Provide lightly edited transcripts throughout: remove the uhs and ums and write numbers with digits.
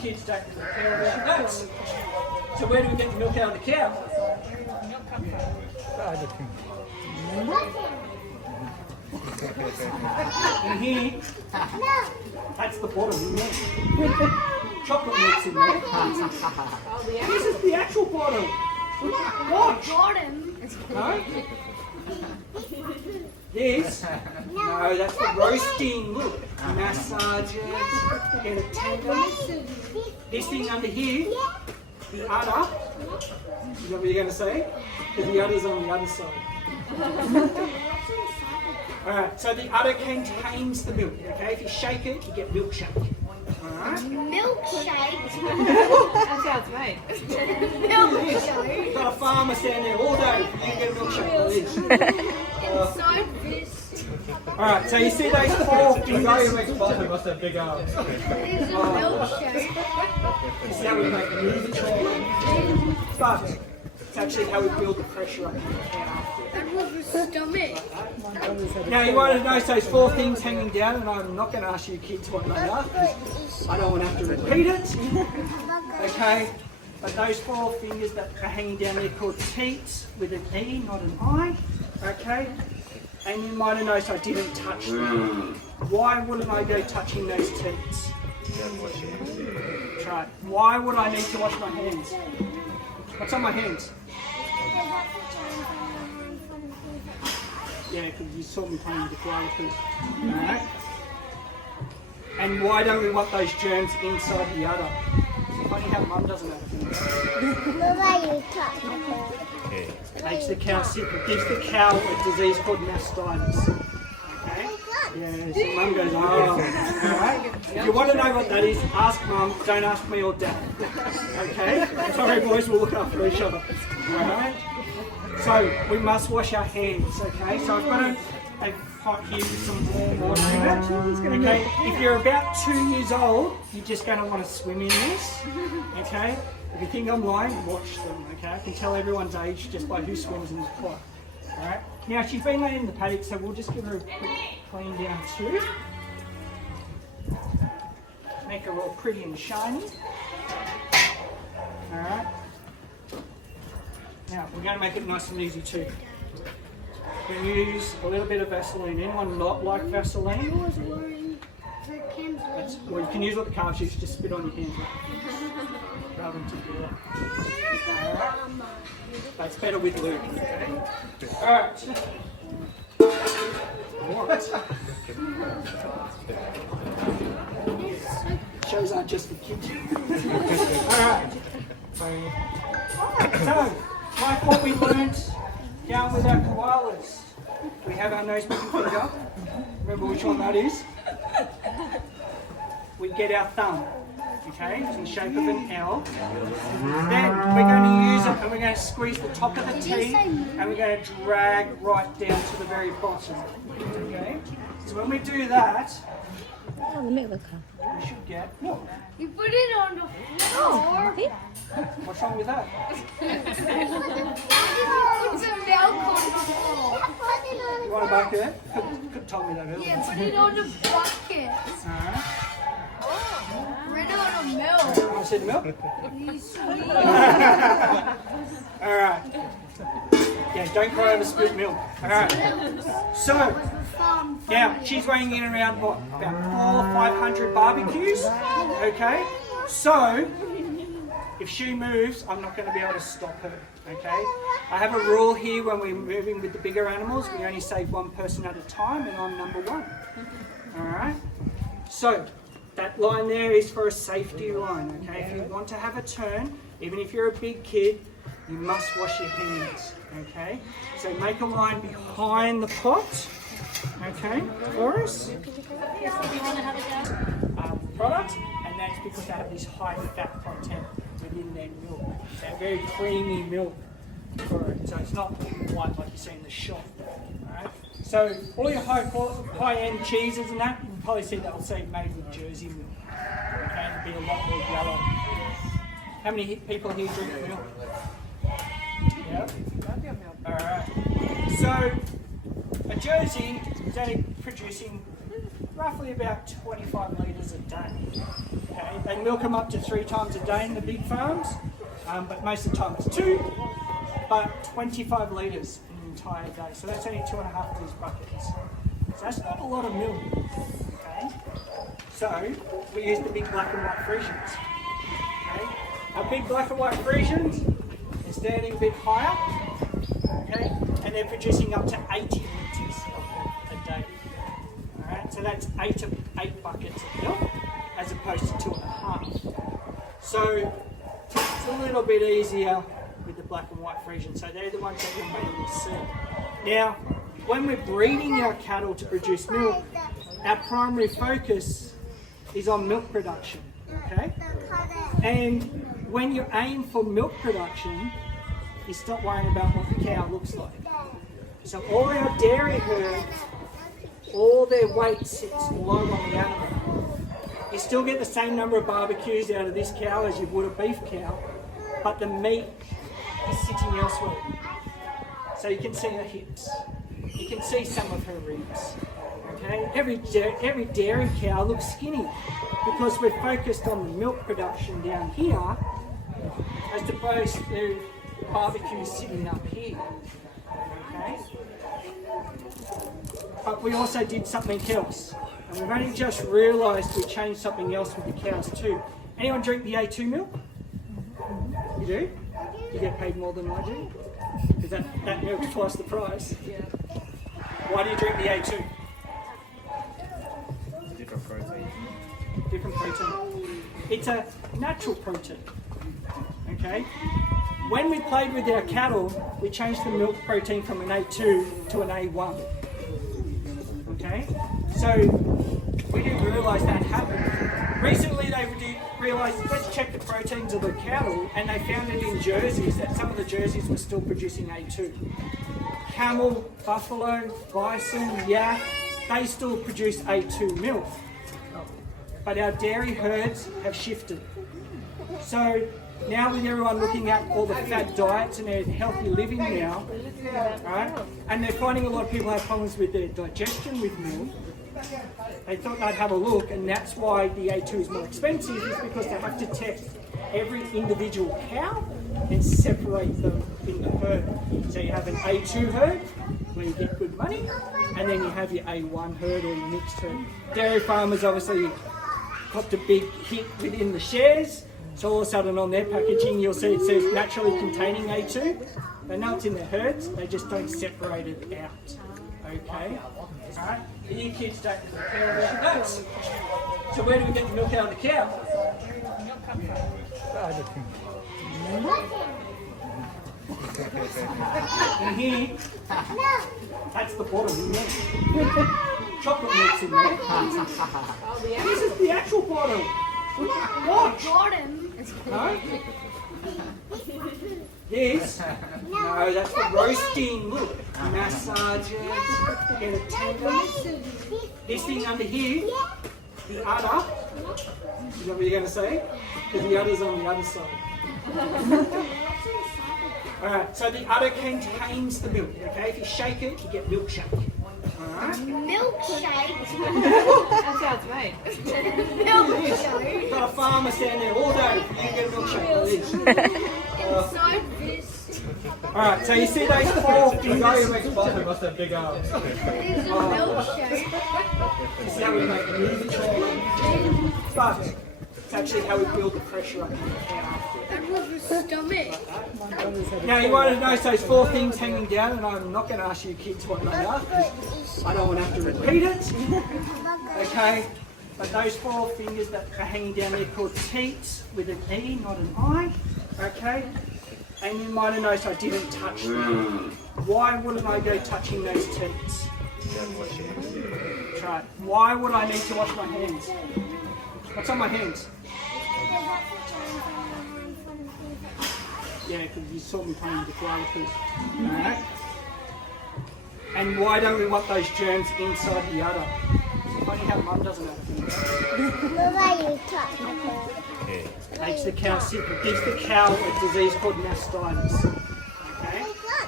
kids don't care about that. So where do we get the milk out of the cow? In here, that's the bottom, isn't it? Chocolate milk's in there. This is the actual bottom. Watch. No? This? No, that's the roasting. Look, massage it, get it tender. This thing under here, the udder. Is that what you're going to say? Because the udder's on the other side. Alright, so the udder contains the milk, okay? If you shake it, you get milkshake. Alright? Milkshake? That's how it's made. Milkshake? You've got a farmer standing there all day, you get a milkshake. Inside this. Alright, so you see those four fingers? Must have big arms. It's a milkshake. This is how we make the milk. But it's actually how we build the pressure up in the cow. That was a stomach. Now you want to notice those four things hanging down, and I'm not going to ask you kids what they are, because I don't want to have to repeat it. Okay, but those four fingers that are hanging down there are called teats, with an E, not an I. Okay, and you might have noticed I didn't touch them. Why wouldn't I go touching those teats? That's right. Why would I need to wash my hands? What's on my hands? Yeah, because you saw me playing with the flower too. Alright? And why don't we want those germs inside the udder? It's funny how Mum doesn't have it. Makes the cow sick. It gives the cow a disease called mastitis. Okay? Yeah, so Mum goes, oh. Alright? If you want to know what that is, ask Mum, don't ask me or Dad. Okay? Sorry boys, we'll look after each other. Alright? So we must wash our hands, okay? So I've got a pot here with some warm water in it. Okay, if you're about 2 years old, you're just going to want to swim in this. Okay, if you think I'm lying, watch them. Okay, I can tell everyone's age just by who swims in the pot. All right. Now she's been laying in the paddock, so we'll just give her a quick clean down too. Make her all pretty and shiny. All right. Now, we're going to make it nice and easy too. We're going to use a little bit of Vaseline. Anyone not like Vaseline? Well, you can use what the calves use, just spit on your hands. Rather than together. Alright. But it's better with lube, okay? Alright. Shows aren't just for kids. Alright. So, like what we learnt down with our koalas, we have our nose picking finger. Remember which one that is? We get our thumb, okay? It's in the shape of an L. Then we're going to use it and we're going to squeeze the top of the teeth and we're going to drag right down to the very bottom, okay? So when we do that, we should get, look. You put it on the floor. What's wrong with that? Put some milk on the floor. You want a bucket? Could have told me that earlier. Yeah, put it on the bucket. Alright. Put it on the milk. Want to see the milk? Please, Alright. Yeah, don't cry over spilt milk. Alright. So, now, she's weighing in around what? About 400 or 500 barbecues. Okay? So, if she moves, I'm not going to be able to stop her. Okay? I have a rule here when we're moving with the bigger animals. We only save one person at a time, and I'm number one. Alright? So, that line there is for a safety line. Okay? If you want to have a turn, even if you're a big kid, you must wash your hands. Okay? So, make a line behind the pot. Okay, for us. Product, and that's because they have this high fat content within their milk. They're very creamy milk for it, so it's not white like you see in the shop. Alright, so all your high-end cheeses and that, you can probably see that will say made with Jersey milk. Okay, it'll be a lot more yellow. How many people here drink milk? Yeah. Alright, so a Jersey is only producing roughly about 25 litres a day. Okay, they milk them up to 3 times a day in the big farms, but most of the time it's 2, but 25 litres in an entire day. So that's only 2.5 of these buckets. So that's not a lot of milk. Okay, so we use the big black and white Friesians. Okay, our big black and white Friesians are standing a bit higher. Okay, and they're producing up to 80 litres of milk a day. Alright, so that's 8 buckets of milk as opposed to 2.5. So it's a little bit easier with the black and white Friesian. So they're the ones that you'll mainly see. Now, when we're breeding our cattle to produce milk, our primary focus is on milk production. Okay? And when you aim for milk production, you stop worrying about what the cow looks like. So all our dairy herds, all their weight sits low on the animal. You still get the same number of barbecues out of this cow as you would a beef cow, but the meat is sitting elsewhere. So you can see her hips, you can see some of her ribs. Okay, every dairy cow looks skinny because we're focused on the milk production down here, as opposed to barbecue sitting up here. Okay, but we also did something else, and we've only just realised we changed something else with the cows too. Anyone drink the A2 milk? You do? You get paid more than I do? Because that milk's twice the price. Why do you drink the A2? Different protein. Different protein. It's a natural protein. Okay? When we played with our cattle, we changed the milk protein from an A2 to an A1. Okay? So we didn't realise that happened. Recently they realised, let's check the proteins of the cattle, and they found it in jerseys, that some of the jerseys were still producing A2. Camel, buffalo, bison, yak, they still produce A2 milk. But our dairy herds have shifted. So now with everyone looking at all the fat diets and their healthy living now, right, and they're finding a lot of people have problems with their digestion with milk, they thought they'd have a look, and that's why the A2 is more expensive, is because they have to test every individual cow and separate them in the herd. So you have an A2 herd where you get good money, and then you have your A1 herd or your mixed herd. Dairy farmers obviously got the big hit within the shares, so all of a sudden on their packaging you'll see it says naturally containing A2. They know it's in their herds, they just don't separate it out. Okay? Alright? You kids don't care about that. So where do we get the milk out of the cow? In here, that's the bottom, isn't it? Chocolate milk's in there. This is the actual bottom. Watch. Bottom. No? This? No, that's the roasting. Look, massage it, get it tender. This thing under here, the udder. Is that what you're going to say? Because the udder's on the other side. Alright, so the udder contains the milk, okay? If you shake it, you get milkshake. Alright? Milkshake. That's how it's made. Milkshake. Got a farmer standing there all day, you get a milkshake like this. Inside this Alright, so you see those 4 fingers? Must have big arms. is a milkshake. This is how we make the movie. But it's actually how we build the pressure up in the cow. That was the stomach. Now you want to notice those 4 things hanging down, and I'm not going to ask you kids what they are, because I don't want to have to repeat it. Okay, but those 4 fingers that are hanging down there are called teats, with an E, not an I. Okay, and you might have noticed I didn't touch them. Why wouldn't I go touching those teats? That's right. Why would I need to wash my hands? What's on my hands? Yeah, because you saw me playing with the koala poo. Alright? And why don't we want those germs inside the udder? It's funny how Mum doesn't have it. Makes the cow sick. It gives the cow a disease called mastitis. Okay?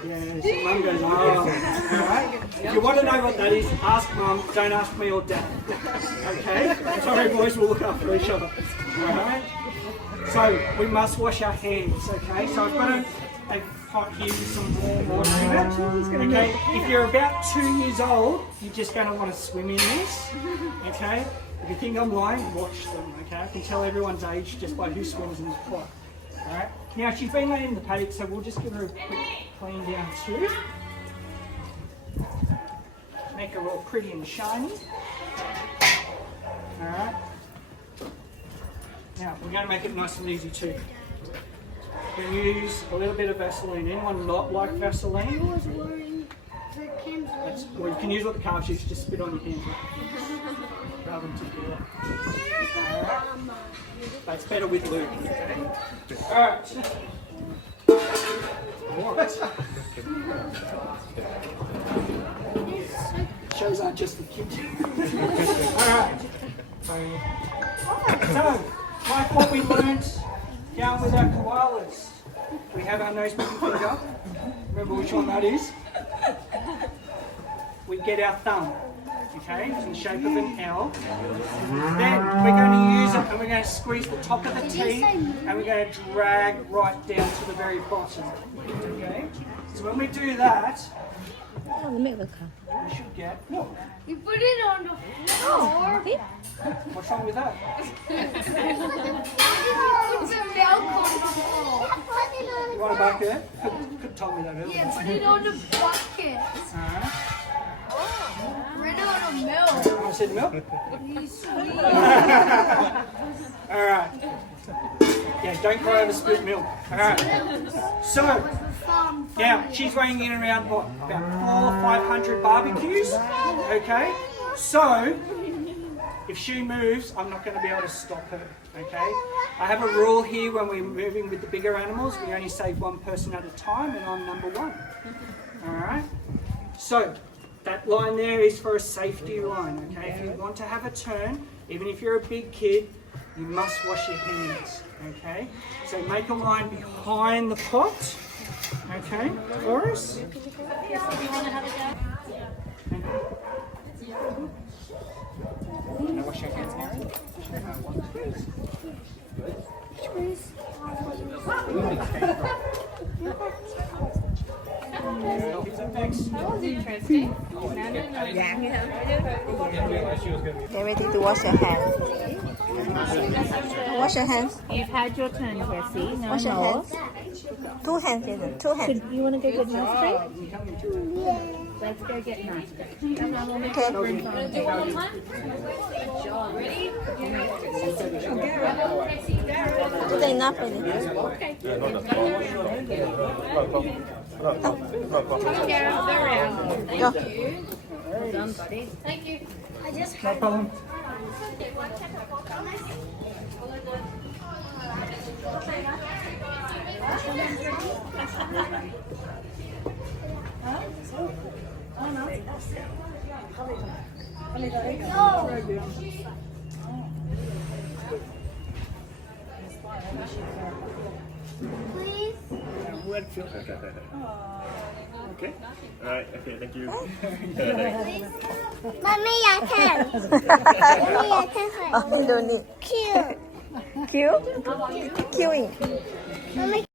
Yes, Mum goes, oh. Alright? If you want to know what that is, ask Mum, don't ask me or Dad. Okay? Sorry boys, we'll look after each other. Alright? So, we must wash our hands, okay? So I've got a pot here with some warm water in it. Okay? If you're about 2 years old, you're just going to want to swim in this. Okay? If you think I'm lying, watch them, okay? I can tell everyone's age just by who swims in the pot. Alright? Now she's been laying in the paddock, so we'll just give her a quick clean down too. Make her all pretty and shiny. Alright. Now we're going to make it nice and easy too. We're going to use a little bit of Vaseline. Anyone not like Vaseline? was wearing the Calmsley. Well, you can use what the calves use, just spit on your hands. Rather than together. But it's better with lube. Okay? Alright. Shows aren't just for kids. Alright. So, like what we learned down with our koalas, we have our nose picking finger. Remember which one that is? We get our thumb. Okay, it's in the shape of an L. Then we're going to use it and we're going to squeeze the top of the teeth and we're going to drag right down to the very bottom. Okay, so when we do that, we should get milk. You put it on the floor. What's wrong with that? Put some milk on the floor. You want a bucket? Could have told me that earlier. Yeah, put it on the bucket. Alright. Put it on the milk. You want to see the milk? Sweet. Alright. Yeah, don't cry over spilt milk. Alright. So, now she's weighing in around what? About 400 or 500 barbecues. Okay? So, if she moves, I'm not going to be able to stop her. Okay? I have a rule here when we're moving with the bigger animals. We only save one person at a time, and I'm number one. Alright? So, that line there is for a safety line. Okay? If you want to have a turn, even if you're a big kid, you must wash your hands. Okay? So make a line behind the pot. Okay, for us. Now wash your hands, Harry. Get ready to wash your hands. Wash your hands. You've had your turn, Jessie. No Wash your more. hands. 2 hands, Jason. 2 hands. You want to go get Nostri? Let's go get Nostri. Okay. Is that enough for you? Go. Thank you. I just No problem. please. Okay. Alright, okay, thank you. Mommy, I can. Mommy, I can. Oh, you don't need. Cute. Cute? Queuing. Mommy.